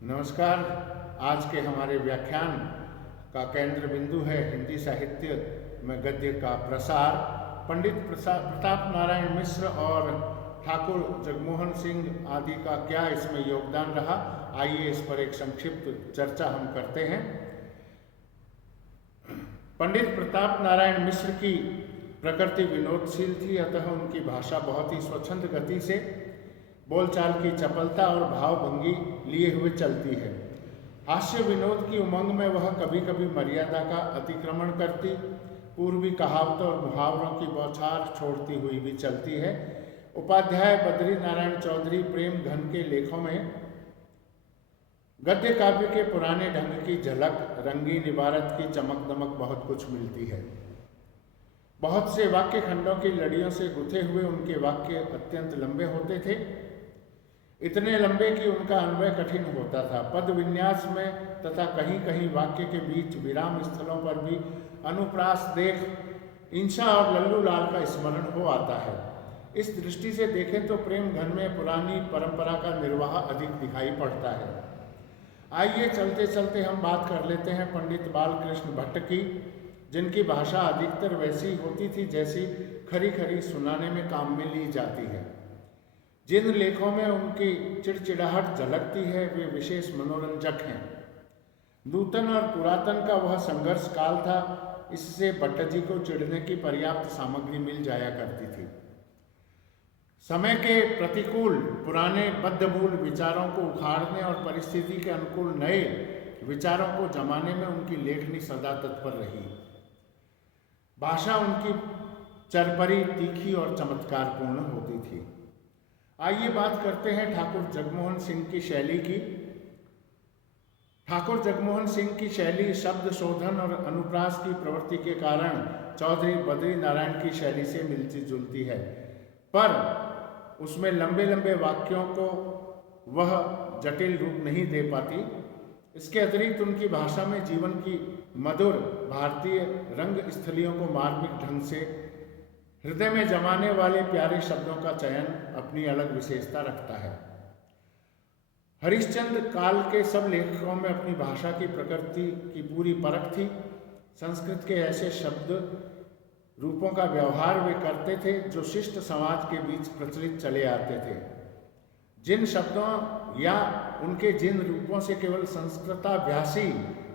नमस्कार। आज के हमारे व्याख्यान का केंद्र बिंदु है हिंदी साहित्य में गद्य का प्रसार। पंडित प्रताप नारायण मिश्र और ठाकुर जगमोहन सिंह आदि का क्या इसमें योगदान रहा, आइए इस पर एक संक्षिप्त चर्चा हम करते हैं। पंडित प्रताप नारायण मिश्र की प्रकृति विनोदशील थी, अतः उनकी भाषा बहुत ही स्वच्छंद गति से बोलचाल की चपलता और भावभंगी लिए हुए चलती है। हास्य विनोद की उमंग में वह कभी कभी मर्यादा का अतिक्रमण करती, पूर्वी कहावतों और मुहावरों की बौछार छोड़ती हुई भी चलती है। उपाध्याय बद्री नारायण चौधरी प्रेम घन के लेखों में गद्य काव्य के पुराने ढंग की झलक, रंगीन इबारत की चमक दमक बहुत कुछ मिलती है। बहुत से वाक्य खंडों की लड़ियों से गुथे हुए उनके वाक्य अत्यंत लंबे होते थे, इतने लंबे कि उनका अन्वय कठिन होता था। पद विन्यास में तथा कहीं कहीं वाक्य के बीच विराम स्थलों पर भी अनुप्रास देख इंशा और लल्लू लाल का स्मरण हो आता है। इस दृष्टि से देखें तो प्रेम घन में पुरानी परंपरा का निर्वाह अधिक दिखाई पड़ता है। आइए चलते चलते हम बात कर लेते हैं पंडित बालकृष्ण भट्ट की, जिनकी भाषा अधिकतर वैसी होती थी जैसी खरी खरी सुनाने में काम में ली जाती है। जिन लेखों में उनकी चिड़चिड़ाहट झलकती है वे विशेष मनोरंजक हैं। नूतन और पुरातन का वह संघर्ष काल था, इससे भट्ट जी को चिढ़ने की पर्याप्त सामग्री मिल जाया करती थी। समय के प्रतिकूल पुराने बद्धमूल विचारों को उखाड़ने और परिस्थिति के अनुकूल नए विचारों को जमाने में उनकी लेखनी सदा तत्पर रही। भाषा उनकी चरपरी, तीखी और चमत्कारपूर्ण होती थी। आइए बात करते हैं ठाकुर जगमोहन सिंह की शैली की। ठाकुर जगमोहन सिंह की शैली शब्द शोधन और अनुप्रास की प्रवृत्ति के कारण चौधरी बद्री नारायण की शैली से मिलती जुलती है, पर उसमें लंबे लंबे वाक्यों को वह जटिल रूप नहीं दे पाती। इसके अतिरिक्त उनकी भाषा में जीवन की मधुर भारतीय रंग स्थलियों को मार्मिक ढंग से हृदय में जमाने वाले प्यारे शब्दों का चयन अपनी अलग विशेषता रखता है। हरिश्चंद्र काल के सब लेखकों में अपनी भाषा की प्रकृति की पूरी परख थी। संस्कृत के ऐसे शब्द रूपों का व्यवहार वे करते थे जो शिष्ट समाज के बीच प्रचलित चले आते थे। जिन शब्दों या उनके जिन रूपों से केवल संस्कृताभ्यासी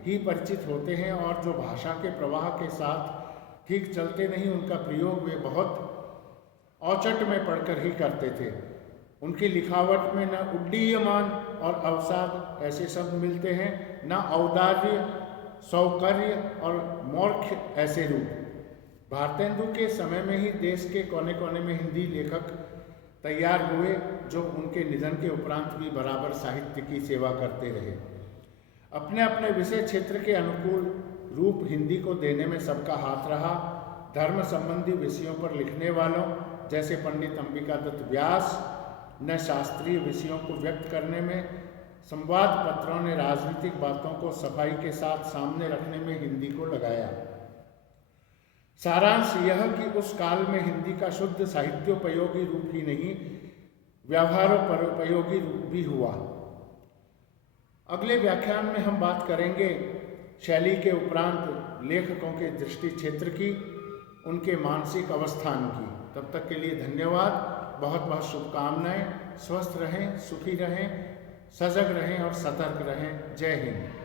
ही परिचित होते हैं और जो भाषा के प्रवाह के साथ ठीक चलते नहीं, उनका प्रयोग वे बहुत औचट में पढ़कर ही करते थे। उनकी लिखावट में न उड्डीयमान और अवसाद ऐसे शब्द मिलते हैं, न औदार्य, सौकर्य और मौर्ख्य ऐसे रूप। भारतेंदु के समय में ही देश के कोने कोने में हिंदी लेखक तैयार हुए जो उनके निधन के उपरांत भी बराबर साहित्य की सेवा करते रहे। अपने अपने विषय क्षेत्र के अनुकूल रूप हिंदी को देने में सबका हाथ रहा। धर्म संबंधी विषयों पर लिखने वालों जैसे पंडित अंबिका दत्त व्यास ने शास्त्रीय विषयों को व्यक्त करने में, संवाद पत्रों ने राजनीतिक बातों को सफाई के साथ सामने रखने में हिंदी को लगाया। सारांश यह कि उस काल में हिंदी का शुद्ध साहित्योपयोगी रूप ही नहीं, व्यवहारोपयोगी रूप भी हुआ। अगले व्याख्यान में हम बात करेंगे शैली के उपरांत लेखकों के दृष्टि क्षेत्र की, उनके मानसिक अवस्थान की। तब तक के लिए धन्यवाद, बहुत बहुत शुभकामनाएं। स्वस्थ रहें, सुखी रहें, सजग रहें और सतर्क रहें। जय हिंद।